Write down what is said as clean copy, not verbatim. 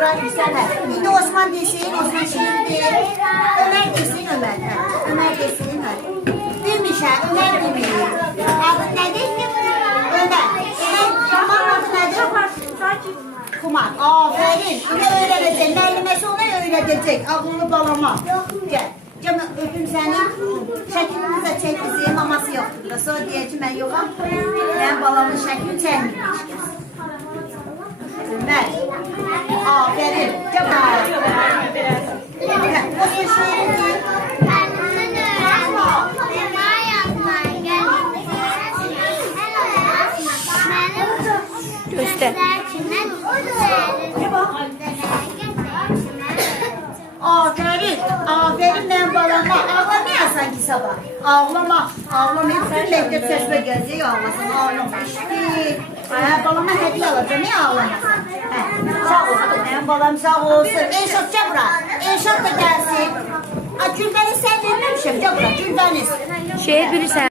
bura Yüksəlmə. İndi Osman desin, Osman şirindir. Ömer desin, Ömer. Ömer desin, Ömer. Demişə, Ömer demir. Adın nədir? Ömer. Yaman adı nədir? Kumar. Aferin. Bunu öğrenecek. Müəlliməsi ona öğretecek. Ağıllı balama. Gel. Cəmi öpüm səni. Şəklimizi də çək bizi. Maması yoxdur. Sonra deyək ki, mən yoxam. Mən balamın şəklini çəkməyim heç kəs. Ömer. Aferin. Cəmi. Nasıl şiirindir? Göster. Aferin, aferin ben balama. Ağlamayasan ki sabah. Ağlama, ağlamayıp bütün mektep sesme gelecek ağlasın. Ağlama işte. Balama hediye alacağım, niye ağlamasın? Sağ olsun, benim balam sağ olsun. Eşat Cebra, Eşat da gelsin. Gülbeniz sen vermemişim Cebra, Gülbeniz. Şehir bilirsən.